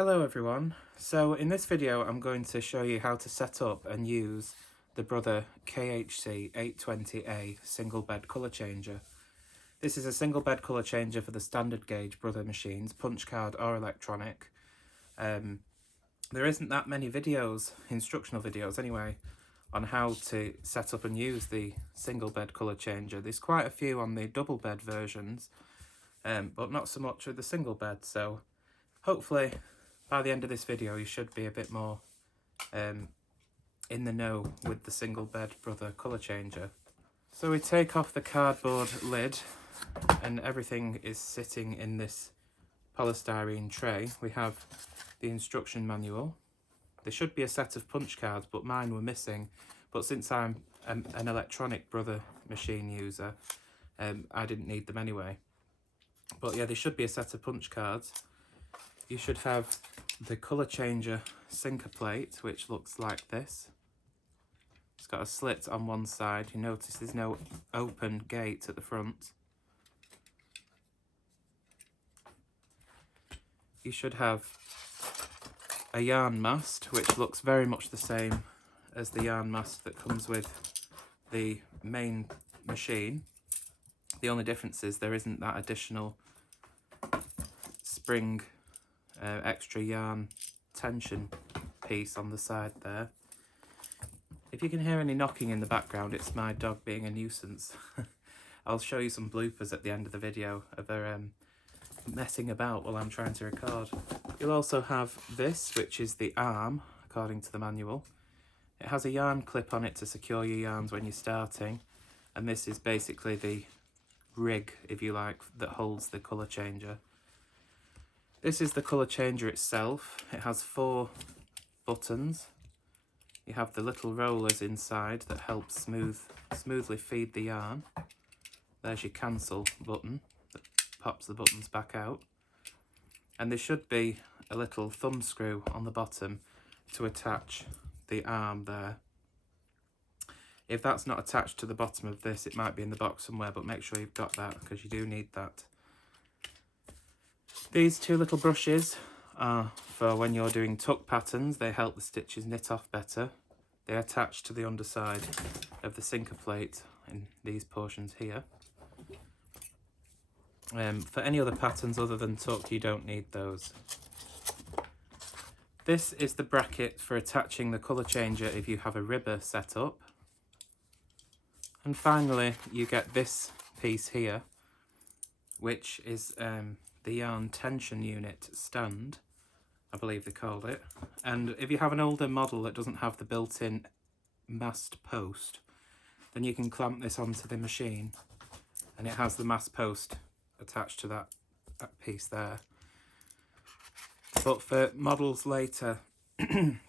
Hello everyone. So in this video I'm going to show you how to set up and use the Brother KHC-820A single bed colour changer. This is a single bed colour changer for the standard gauge Brother machines, punch card or electronic. There isn't that many videos, instructional videos anyway, on how to set up and use the single bed colour changer. There's quite a few on the double bed versions, but not so much with the single bed, so hopefully by the end of this video you should be a bit more in the know with the single bed Brother colour changer. So we take off the cardboard lid and everything is sitting in this polystyrene tray. We have the instruction manual. There should be a set of punch cards, but mine were missing. But since I'm an electronic Brother machine user, I didn't need them anyway. But yeah, there should be a set of punch cards. You should have the colour changer sinker plate, which looks like this. It's got a slit on one side. You notice there's no open gate at the front. You should have a yarn mast, which looks very much the same as the yarn mast that comes with the main machine. The only difference is there isn't that additional spring extra yarn tension piece on the side there. If you can hear any knocking in the background, it's my dog being a nuisance. I'll show you some bloopers at the end of the video of her messing about while I'm trying to record. You'll also have this, which is the arm, according to the manual. It has a yarn clip on it to secure your yarns when you're starting, and this is basically the rig, if you like, that holds the colour changer. This is the colour changer itself. It has 4 buttons. You have the little rollers inside that help smoothly feed the yarn. There's your cancel button that pops the buttons back out. And there should be a little thumb screw on the bottom to attach the arm there. If that's not attached to the bottom of this, it might be in the box somewhere, but make sure you've got that because you do need that. These 2 little brushes are for when you're doing tuck patterns. They help the stitches knit off better. They attach to the underside of the sinker plate in these portions here. For any other patterns other than tuck, you don't need those. This is the bracket for attaching the colour changer if you have a ribber set up. And finally, you get this piece here, which is the yarn tension unit stand, I believe they called it. And if you have an older model that doesn't have the built-in mast post, then you can clamp this onto the machine and it has the mast post attached to that piece there. But for models later, than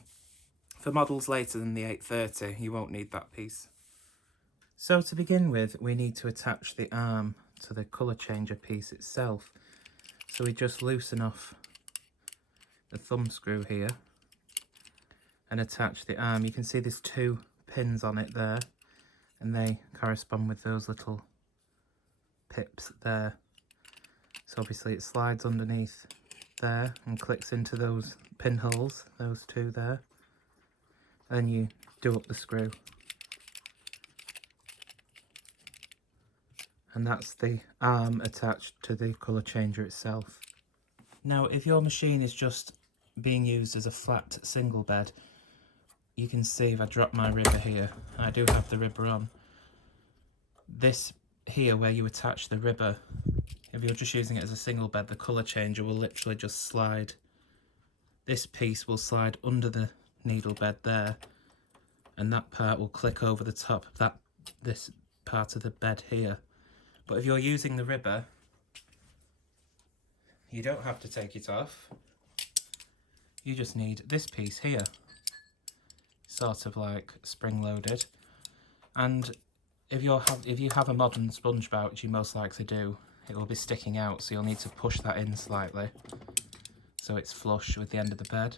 the 830, you won't need that piece. So to begin with, we need to attach the arm to the colour changer piece itself. So we just loosen off the thumb screw here and attach the arm. You can see there's 2 pins on it there, and they correspond with those little pips there. So obviously it slides underneath there and clicks into those pinholes, those 2 there. Then you do up the screw. And that's the arm attached to the colour changer itself. Now, if your machine is just being used as a flat single bed, you can see if I drop my ribber here, I do have the ribber on. This here where you attach the ribber, if you're just using it as a single bed, the colour changer will literally just slide. This piece will slide under the needle bed there, and that part will click over the top of this part of the bed here. But if you're using the ribber, you don't have to take it off. You just need this piece here, sort of like spring-loaded. And if you have a modern sponge bout, which you most likely do, it will be sticking out, so you'll need to push that in slightly so it's flush with the end of the bed.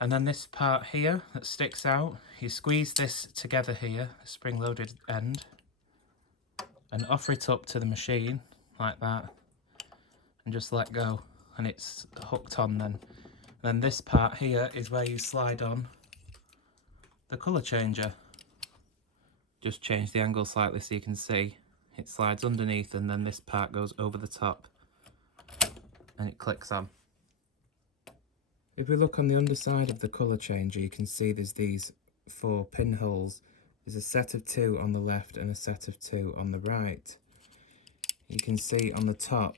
And then this part here that sticks out, you squeeze this together here, the spring-loaded end, and offer it up to the machine like that and just let go, and it's hooked on then. Then this part here is where you slide on the colour changer. Just change the angle slightly so you can see. It slides underneath and then this part goes over the top and it clicks on. If we look on the underside of the colour changer, you can see there's these 4 pinholes. There's a set of 2 on the left and a set of 2 on the right. You can see on the top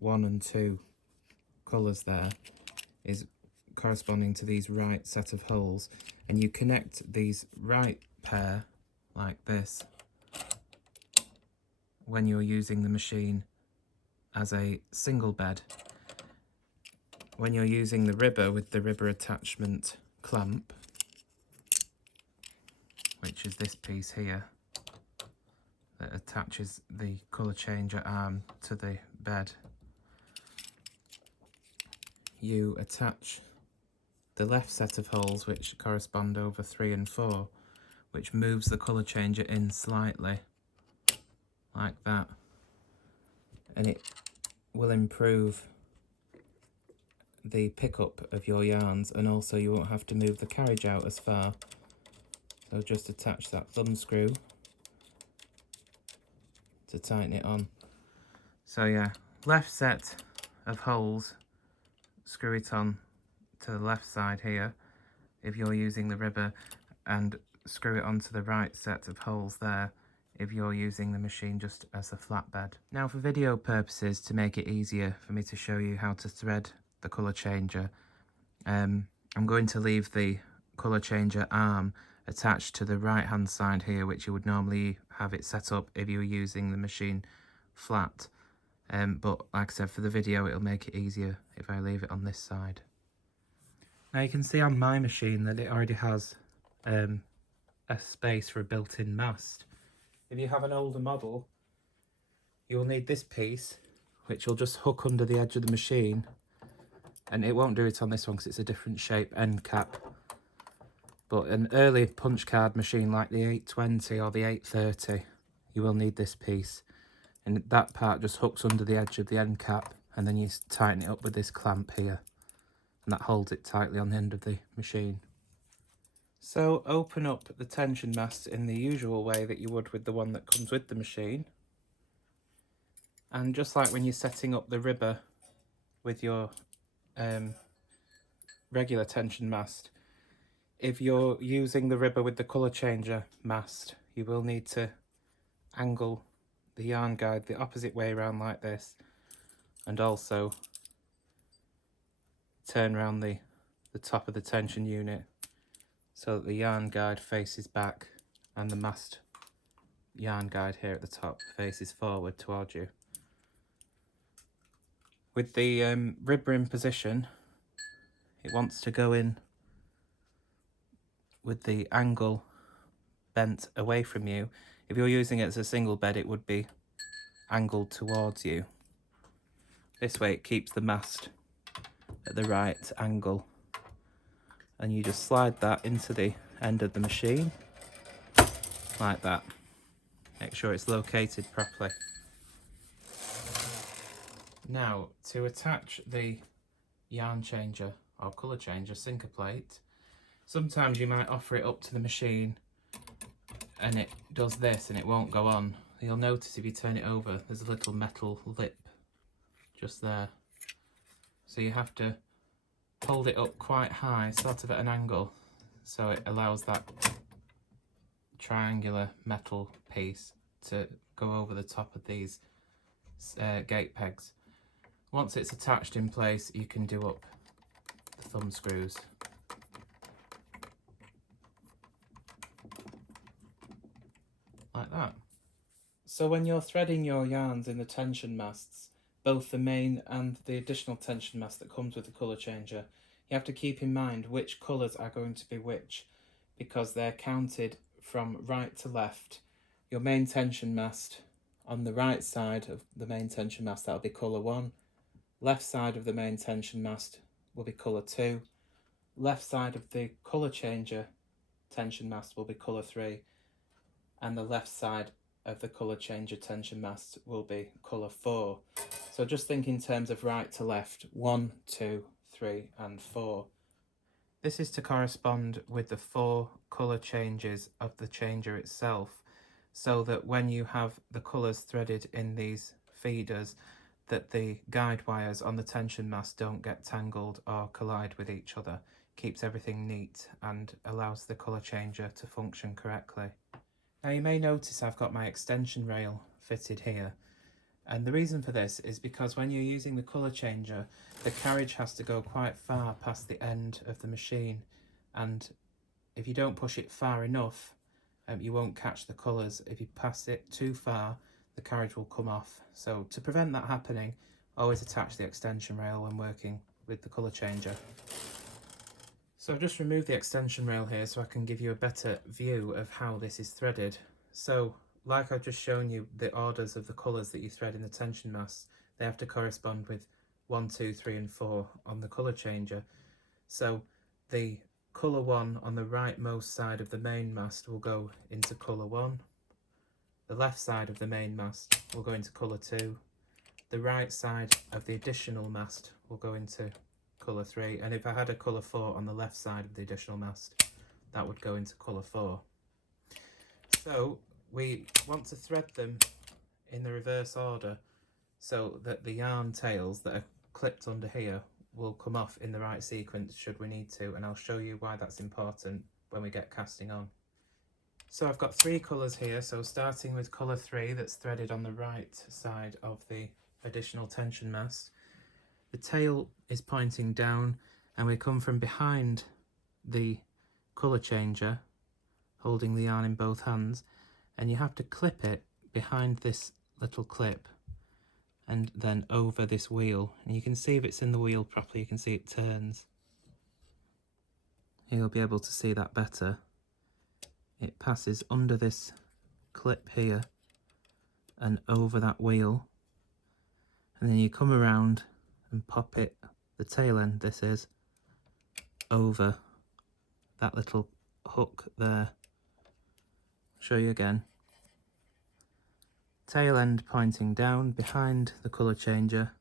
1 and 2 colours there is corresponding to these right set of holes, and you connect these right pair like this when you're using the machine as a single bed. When you're using the ribber with the ribber attachment clamp, which is this piece here that attaches the colour changer arm to the bed, you attach the left set of holes, which correspond over 3 and 4, which moves the colour changer in slightly like that, and it will improve the pickup of your yarns, and also you won't have to move the carriage out as far. So just attach that thumb screw to tighten it on. So yeah, left set of holes, screw it on to the left side here if you're using the ribber, and screw it onto the right set of holes there if you're using the machine just as a flatbed. Now, for video purposes, to make it easier for me to show you how to thread the colour changer, I'm going to leave the colour changer arm attached to the right hand side here, which you would normally have it set up if you were using the machine flat, but like I said, for the video it'll make it easier if I leave it on this side. Now you can see on my machine that it already has a space for a built-in mast. If you have an older model, you'll need this piece, which will just hook under the edge of the machine, and it won't do it on this one because it's a different shape end cap. But an early punch card machine like the 820 or the 830, you will need this piece, and that part just hooks under the edge of the end cap, and then you tighten it up with this clamp here, and that holds it tightly on the end of the machine. So open up the tension mast in the usual way that you would with the one that comes with the machine, and just like when you're setting up the ribber with your regular tension mast, if you're using the ribber with the colour changer mast, you will need to angle the yarn guide the opposite way around like this, and also turn around the top of the tension unit so that the yarn guide faces back and the mast yarn guide here at the top faces forward towards you. With the ribber in position, it wants to go in with the angle bent away from you. If you're using it as a single bed, it would be angled towards you. This way it keeps the mast at the right angle, and you just slide that into the end of the machine like that. Make sure it's located properly. Now, to attach the yarn changer or colour changer sinker plate, sometimes you might offer it up to the machine and it does this and it won't go on. You'll notice if you turn it over, there's a little metal lip just there. So you have to hold it up quite high, sort of at an angle, so it allows that triangular metal piece to go over the top of these gate pegs. Once it's attached in place, you can do up the thumb screws. Like that. So when you're threading your yarns in the tension masts, both the main and the additional tension mast that comes with the colour changer, you have to keep in mind which colours are going to be which, because they're counted from right to left. Your main tension mast, on the right side of the main tension mast, that'll be colour 1. Left side of the main tension mast will be colour 2. Left side of the colour changer tension mast will be colour 3. And the left side of the colour changer tension mast will be colour 4. So just think in terms of right to left, 1, 2, 3 and 4. This is to correspond with the 4 colour changes of the changer itself, so that when you have the colours threaded in these feeders, that the guide wires on the tension mast don't get tangled or collide with each other. Keeps everything neat and allows the colour changer to function correctly. Now you may notice I've got my extension rail fitted here, and the reason for this is because when you're using the colour changer, the carriage has to go quite far past the end of the machine, and if you don't push it far enough, you won't catch the colours. If you pass it too far, the carriage will come off. So to prevent that happening, always attach the extension rail when working with the colour changer. So I've just removed the extension rail here so I can give you a better view of how this is threaded. So like I've just shown you the orders of the colours that you thread in the tension masts, they have to correspond with 1, 2, 3 and 4 on the colour changer. So the colour 1 on the rightmost side of the main mast will go into colour 1. The left side of the main mast will go into colour 2. The right side of the additional mast will go into colour 3, and if I had a colour 4 on the left side of the additional mast, that would go into colour 4. So we want to thread them in the reverse order so that the yarn tails that are clipped under here will come off in the right sequence should we need to, and I'll show you why that's important when we get casting on. So I've got 3 colours here, so starting with colour 3 that's threaded on the right side of the additional tension mast. The tail is pointing down and we come from behind the colour changer, holding the yarn in both hands, and you have to clip it behind this little clip and then over this wheel. And you can see if it's in the wheel properly, you can see it turns. You'll be able to see that better. It passes under this clip here and over that wheel, and then you come around and pop it, the tail end this is, over that little hook there. Show you again. Tail end pointing down behind the colour changer,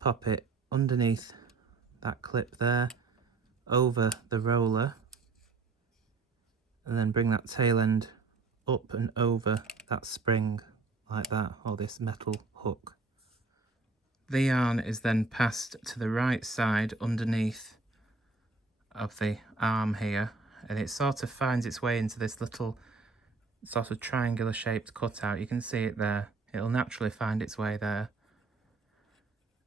pop it underneath that clip there, over the roller, and then bring that tail end up and over that spring like that, or this metal hook. The yarn is then passed to the right side underneath of the arm here, and it sort of finds its way into this little sort of triangular shaped cutout. You can see it there. It'll naturally find its way there.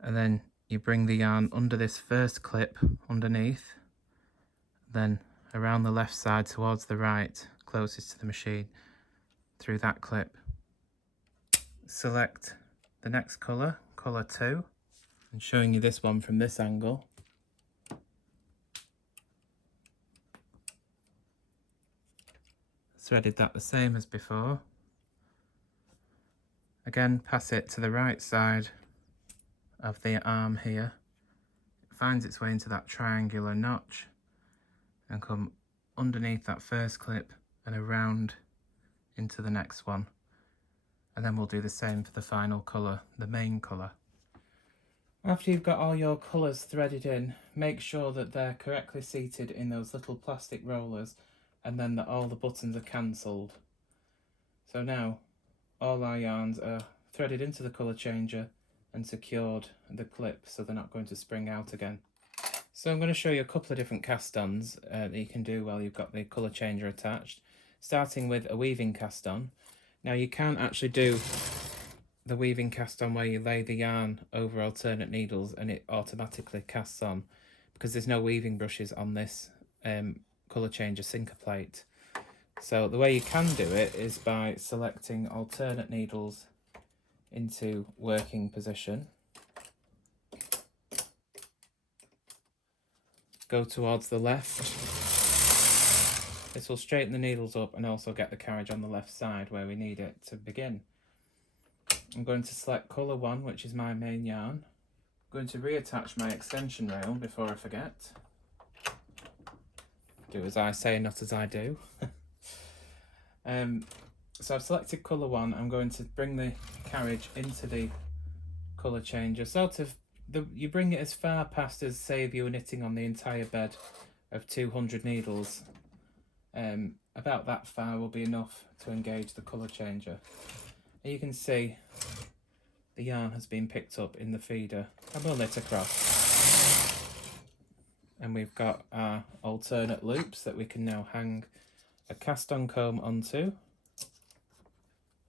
And then you bring the yarn under this first clip underneath, then around the left side towards the right, closest to the machine, through that clip. Select the next colour, colour 2. I'm showing you this one from this angle. Threaded that the same as before. Again, pass it to the right side of the arm here. It finds its way into that triangular notch and come underneath that first clip and around into the next one. And then we'll do the same for the final colour, the main colour. After you've got all your colours threaded in, make sure that they're correctly seated in those little plastic rollers, and then that all the buttons are cancelled. So now all our yarns are threaded into the colour changer and secured the clip so they're not going to spring out again. So I'm going to show you a couple of different cast-ons that you can do while you've got the colour changer attached, starting with a weaving cast-on. Now you can't actually do the weaving cast-on where you lay the yarn over alternate needles and it automatically casts on, because there's no weaving brushes on this colour changer sinker plate. So the way you can do it is by selecting alternate needles into working position. Go towards the left. This will straighten the needles up and also get the carriage on the left side where we need it to begin. I'm going to select colour 1, which is my main yarn. I'm going to reattach my extension rail before I forget. Do as I say, not as I do. So I've selected colour 1. I'm going to bring the carriage into the colour changer, sort of you bring it as far past as, say, if you were knitting on the entire bed of 200 needles. About that far will be enough to engage the colour changer. And you can see the yarn has been picked up in the feeder, and we'll knit across. And we've got our alternate loops that we can now hang a cast on comb onto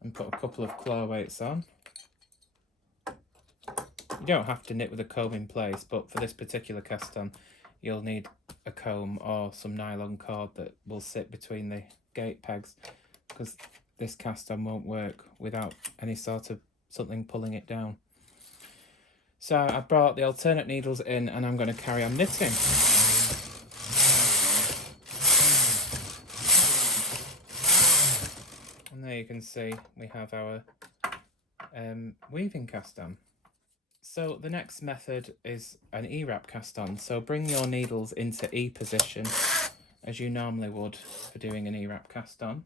and put a couple of claw weights on. You don't have to knit with a comb in place, but for this particular cast on you'll need a comb or some nylon cord that will sit between the gate pegs, because this cast on won't work without any sort of something pulling it down. So I brought the alternate needles in and I'm going to carry on knitting. And there you can see we have our weaving cast on. So the next method is an E-wrap cast on. So bring your needles into E position as you normally would for doing an E-wrap cast on.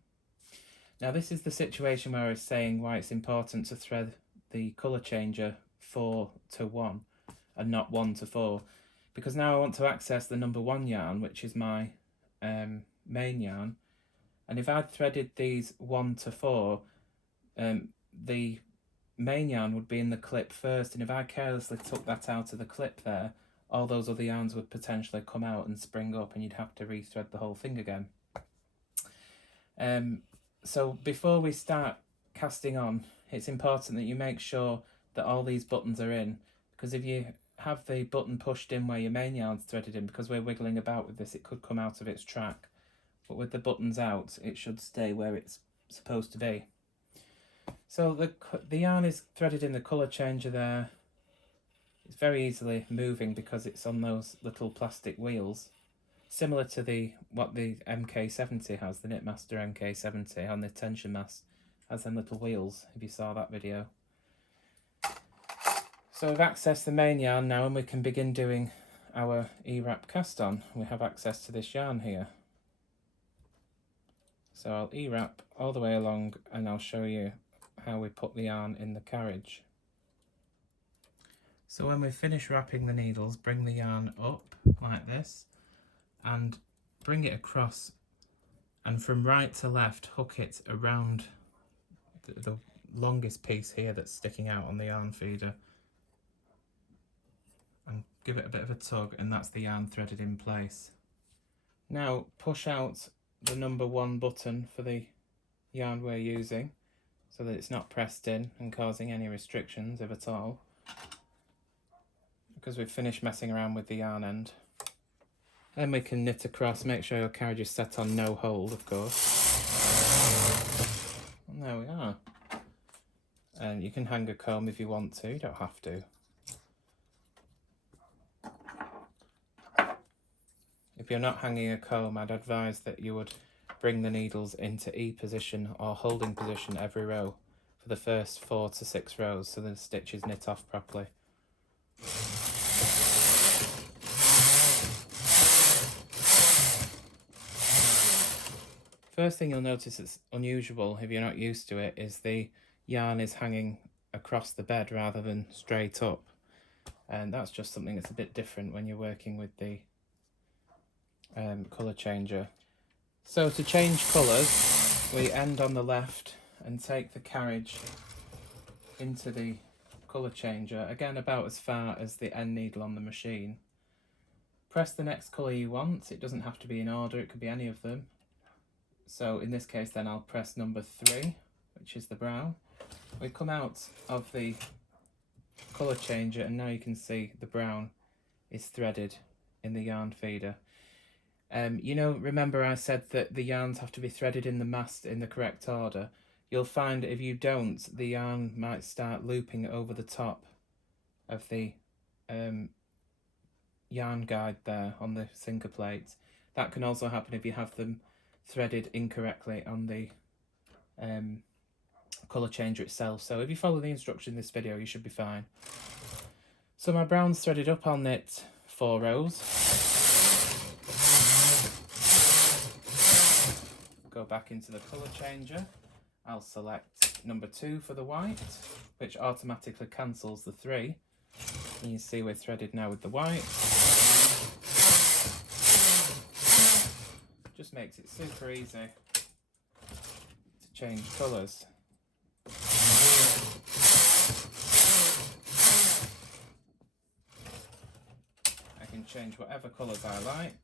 Now this is the situation where I was saying why it's important to thread the colour changer 4 to 1 and not 1 to 4, because now I want to access the number 1 yarn, which is my main yarn, and if I'd threaded these 1 to 4, the main yarn would be in the clip first, and if I carelessly took that out of the clip there, all those other yarns would potentially come out and spring up and you'd have to rethread the whole thing again. So before we start casting on, it's important that you make sure that all these buttons are in, because if you have the button pushed in where your main yarn's threaded in, because we're wiggling about with this, it could come out of its track, but with the buttons out it should stay where it's supposed to be. So the yarn is threaded in the colour changer there. It's very easily moving because it's on those little plastic wheels, similar to what the MK70 has, the Knitmaster MK70 on the tension mast has them little wheels, if you saw that video. So we've accessed the main yarn now and we can begin doing our E-wrap cast on. We have access to this yarn here. So I'll E-wrap all the way along and I'll show you how we put the yarn in the carriage. So when we finish wrapping the needles, bring the yarn up like this and bring it across, and from right to left hook it around the longest piece here that's sticking out on the yarn feeder and give it a bit of a tug, and that's the yarn threaded in place. Now push out the number 1 button for the yarn we're using so that it's not pressed in and causing any restrictions, if at all, because we've finished messing around with the yarn end. Then we can knit across, make sure your carriage is set on no hold, of course. And there we are. And you can hang a comb if you want to, you don't have to. If you're not hanging a comb, I'd advise that you would bring the needles into E position or holding position every row for the first 4 to 6 rows so the stitch is knit off properly. First thing you'll notice that's unusual if you're not used to it is the yarn is hanging across the bed rather than straight up, and that's just something that's a bit different when you're working with the colour changer. So to change colours, we end on the left and take the carriage into the colour changer, again about as far as the end needle on the machine. Press the next colour you want, it doesn't have to be in order, it could be any of them. So in this case then I'll press number 3, which is the brown. We come out of the colour changer and now you can see the brown is threaded in the yarn feeder. Remember I said that the yarns have to be threaded in the mast in the correct order. You'll find if you don't, the yarn might start looping over the top of the yarn guide there on the sinker plates. That can also happen if you have them threaded incorrectly on the colour changer itself. So if you follow the instruction in this video, you should be fine. So my brown's threaded up, I'll knit 4 rows. Go back into the colour changer. I'll select number 2 for the white, which automatically cancels the 3. And you see we're threaded now with the white. Just makes it super easy to change colours. I can change whatever colours I like.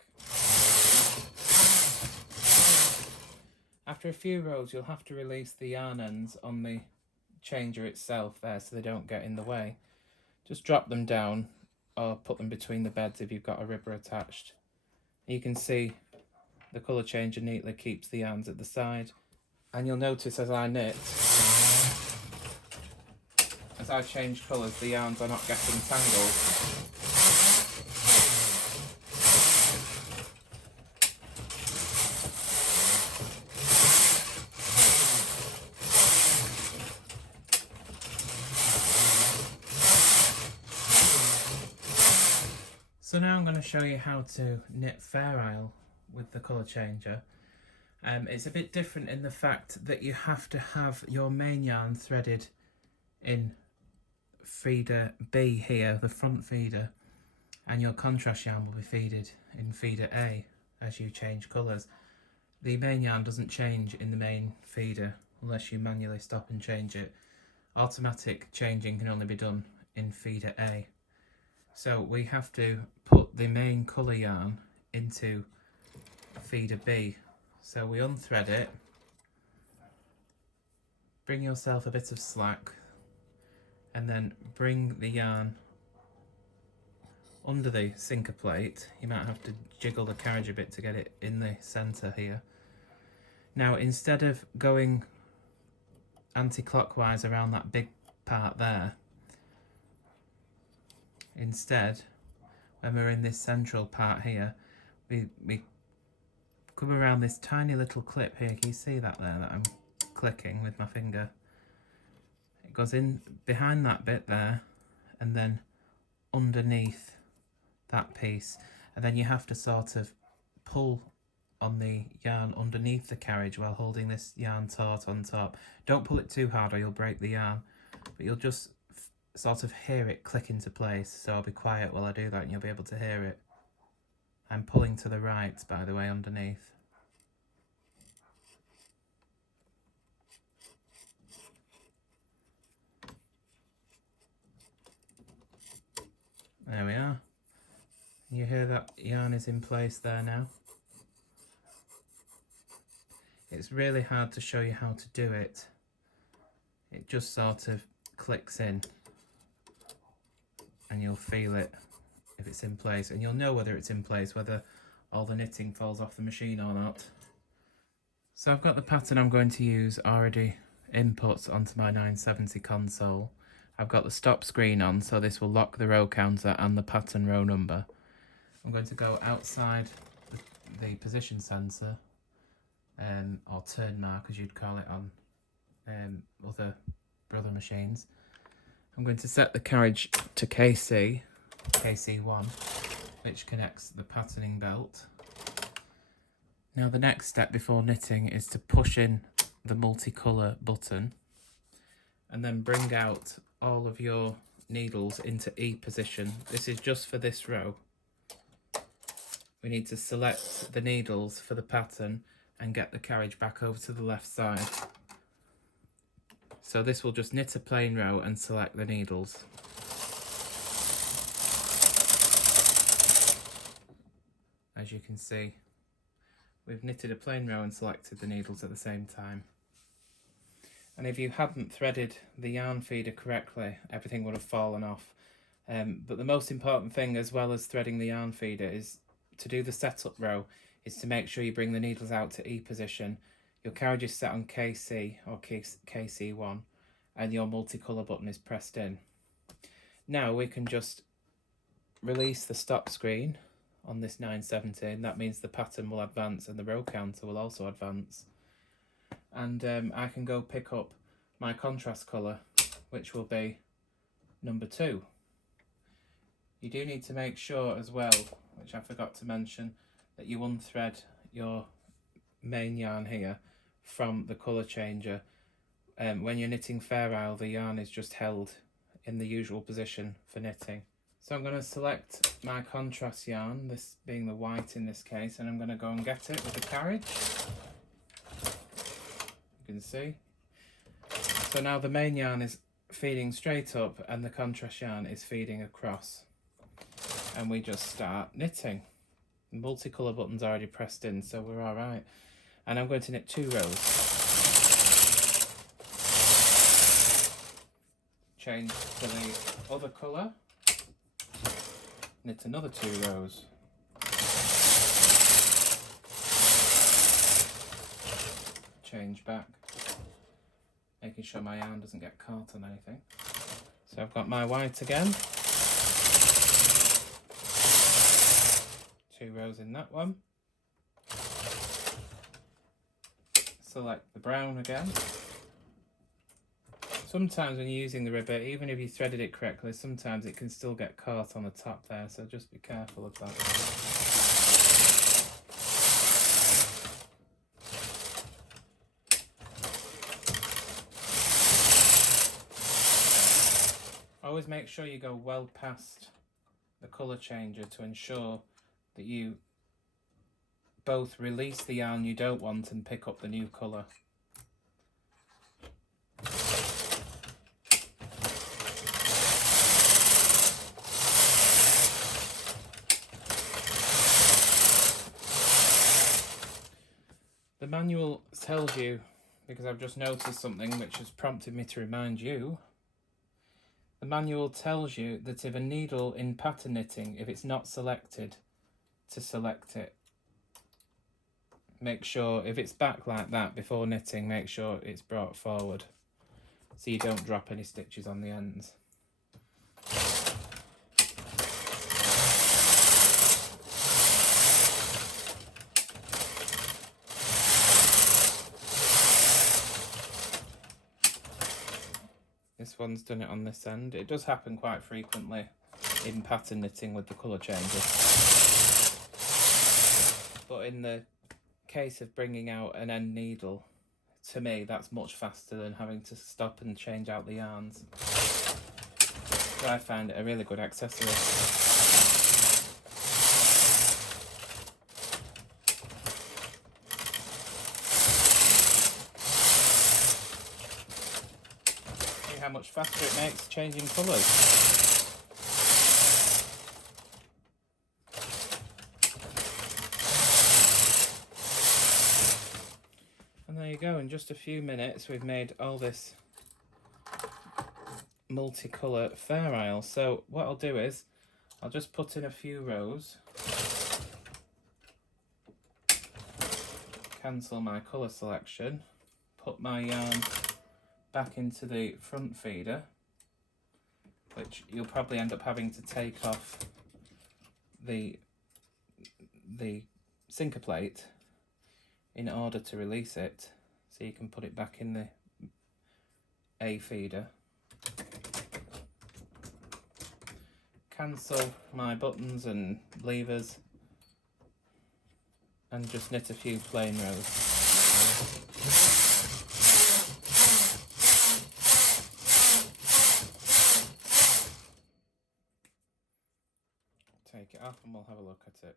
After a few rows, you'll have to release the yarn ends on the changer itself there so they don't get in the way. Just drop them down or put them between the beds if you've got a ribber attached. You can see the colour changer neatly keeps the yarns at the side, and you'll notice as I knit, as I change colours, the yarns are not getting tangled. So now I'm going to show you how to knit Fair Isle with the colour changer. It's a bit different in the fact that you have to have your main yarn threaded in feeder B here, the front feeder, and your contrast yarn will be feeded in feeder A as you change colours. The main yarn doesn't change in the main feeder unless you manually stop and change it. Automatic changing can only be done in feeder A. So we have to put the main colour yarn into feeder B. So we unthread it, bring yourself a bit of slack, and then bring the yarn under the sinker plate. You might have to jiggle the carriage a bit to get it in the centre here. Now instead of going anti-clockwise around that big part there, instead, when we're in this central part here, we come around this tiny little clip here. Can you see that there that I'm clicking with my finger? It goes in behind that bit there and then underneath that piece, and then you have to sort of pull on the yarn underneath the carriage while holding this yarn taut on top. Don't pull it too hard or you'll break the yarn, but you'll just sort of hear it click into place. So I'll be quiet while I do that and you'll be able to hear it. I'm pulling to the right, by the way, underneath. There we are. You hear that yarn is in place there now. It's really hard to show you how to do it. It just sort of clicks in and you'll feel it if it's in place, and you'll know whether it's in place, whether all the knitting falls off the machine or not. So I've got the pattern I'm going to use already input onto my 970 console. I've got the stop screen on, so this will lock the row counter and the pattern row number. I'm going to go outside the position sensor, or turn mark as you'd call it on other brother machines. I'm going to set the carriage to KC-1, which connects the patterning belt. Now the next step before knitting is to push in the multicolour button and then bring out all of your needles into E position. This is just for this row. We need to select the needles for the pattern and get the carriage back over to the left side. So this will just knit a plain row and select the needles. As you can see, we've knitted a plain row and selected the needles at the same time. And if you hadn't threaded the yarn feeder correctly, everything would have fallen off. But the most important thing, as well as threading the yarn feeder, is to do the setup row, is to make sure you bring the needles out to E position. Your carriage is set on KC or KC1 and your multicolour button is pressed in. Now we can just release the stop screen on this 970, and that means the pattern will advance and the row counter will also advance. And I can go pick up my contrast colour, which will be number 2. You do need to make sure as well, which I forgot to mention, that you unthread your main yarn here from the colour changer. When you're knitting Fair Isle, the yarn is just held in the usual position for knitting. So I'm going to select my contrast yarn, this being the white in this case, and I'm going to go and get it with the carriage. You can see. So now the main yarn is feeding straight up and the contrast yarn is feeding across. And we just start knitting. The multicolour button's already pressed in, so we're all right. And I'm going to knit 2 rows. Change to the other colour. Knit another 2 rows. Change back, making sure my yarn doesn't get caught on anything. So I've got my white again. 2 rows in that one. Select the brown again. Sometimes when you're using the ribbon, even if you threaded it correctly, sometimes it can still get caught on the top there, so just be careful of that. Always make sure you go well past the colour changer to ensure that you both release the yarn you don't want and pick up the new colour. The manual tells you, because I've just noticed something which has prompted me to remind you, the manual tells you that if a needle in pattern knitting, if it's not selected, to select it. Make sure, if it's back like that before knitting, make sure it's brought forward so you don't drop any stitches on the ends. This one's done it on this end. It does happen quite frequently in pattern knitting with the colour changer. But in the case of bringing out an end needle, to me that's much faster than having to stop and change out the yarns. So I find it a really good accessory. See how much faster it makes changing colours. And there you go, in just a few minutes we've made all this multicolour Fair Isle. So what I'll do is, I'll just put in a few rows, cancel my colour selection, put my yarn back into the front feeder, which you'll probably end up having to take off the sinker plate in order to release it, so you can put it back in the A feeder. Cancel my buttons and levers and just knit a few plain rows. Take it off and we'll have a look at it.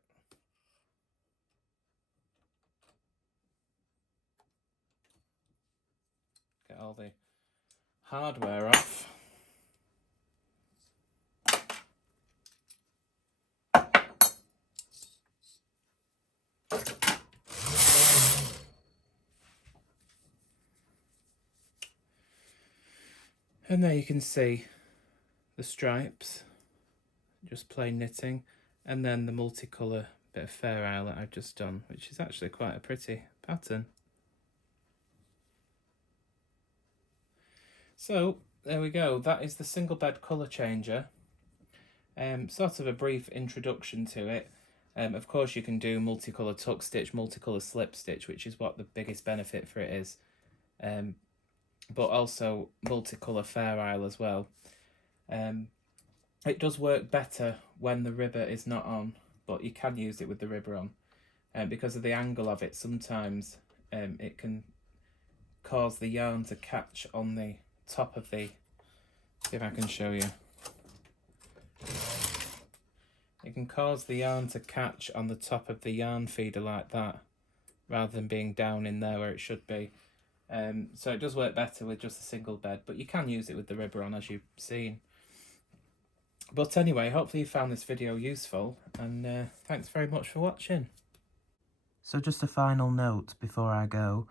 Get all the hardware off. And there you can see the stripes, just plain knitting, and then the multicolour bit of Fair Isle that I've just done, which is actually quite a pretty pattern. So there we go, that is the single bed colour changer. Sort of a brief introduction to it. Of course you can do multicolour tuck stitch, multicolour slip stitch, which is what the biggest benefit for it is. But also multicolour Fair Isle as well. It does work better when the ribber is not on, but you can use it with the ribber on. Because of the angle of it, sometimes it can cause the yarn to catch on the top of the, see if I can show you. it can cause the yarn to catch on the top of the yarn feeder like that, rather than being down in there where it should be. So it does work better with just a single bed, but you can use it with the ribber on, as you've seen. But anyway, hopefully you found this video useful, and thanks very much for watching. So just a final note before I go.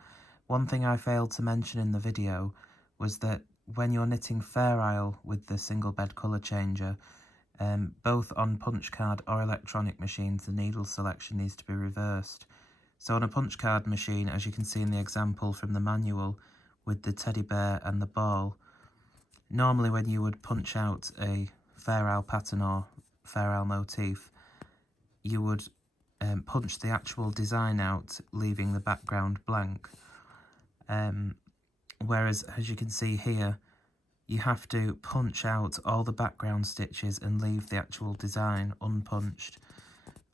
One thing I failed to mention in the video was that when you're knitting Fair Isle with the single bed colour changer, both on punch card or electronic machines, the needle selection needs to be reversed. So on a punch card machine, as you can see in the example from the manual with the teddy bear and the ball, normally when you would punch out a Fair Isle pattern or Fair Isle motif, you would punch the actual design out, leaving the background blank. Whereas, as you can see here, you have to punch out all the background stitches and leave the actual design unpunched.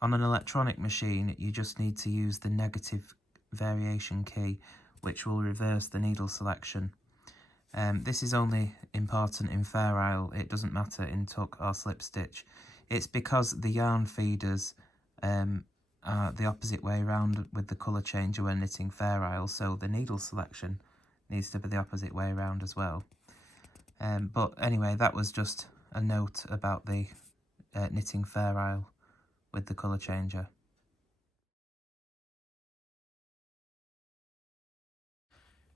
On an electronic machine, you just need to use the negative variation key, which will reverse the needle selection. This is only important in Fair Isle, it doesn't matter in tuck or slip stitch. It's because the yarn feeders are the opposite way around with the colour changer when knitting Fair Isle, so the needle selection needs to be the opposite way around as well. But anyway, that was just a note about the knitting Fair Isle with the colour changer.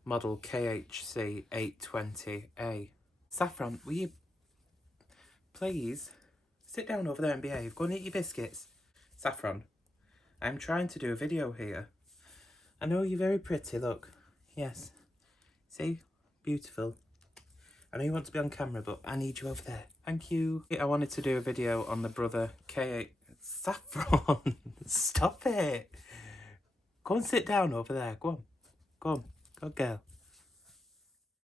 Model KHC-820A. Saffron, will you please sit down over there and behave? Go and eat your biscuits. Saffron, I'm trying to do a video here. I know you're very pretty, look. Yes. See? Beautiful. I know you want to be on camera, but I need you over there. Thank you. I wanted to do a video on the brother K8... Saffron! Stop it! Go and sit down over there. Go on. Go on. Good girl.